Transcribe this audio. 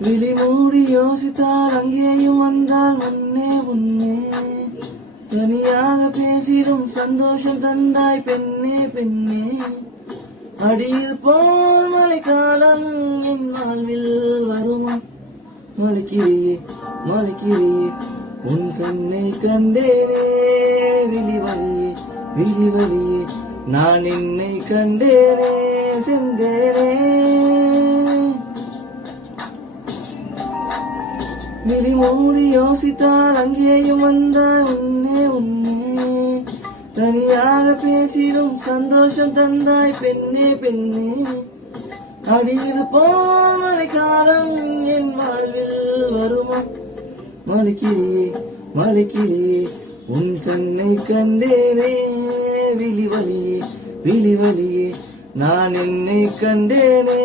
விழி மூடி யோசித்தால் அங்கேயும் வந்தால் முன்னே முன்னே தனியாக பேசிடும் சந்தோஷம் தந்தாய் பெண்ணே பெண்ணே. அடியில் போல் மழைக்காலம் என் வாழ்வில் வருமா? மலைக்கிறியே மலைக்கிறியே உன் கண்ணை கண்டேனே விழி வழியே விழி வழியே நான் என்னை கண்டேனே செந்தேனே. விழி மூடி யோசித்தால் அங்கேயும் வந்தாய் உன்னே உன்னே தனியாக பேசிடும் சந்தோஷம் தந்தாய் பெண்ணே பெண்ணே. அடியது போல் மழைக்காலம் என் வாழ்வில் வருமா? மலைக்கிறியே மலைக்கிறியே உன் கண்ணை கண்டேனே விழி வழியே விழி வழியே நான் என்னை கண்டேனே.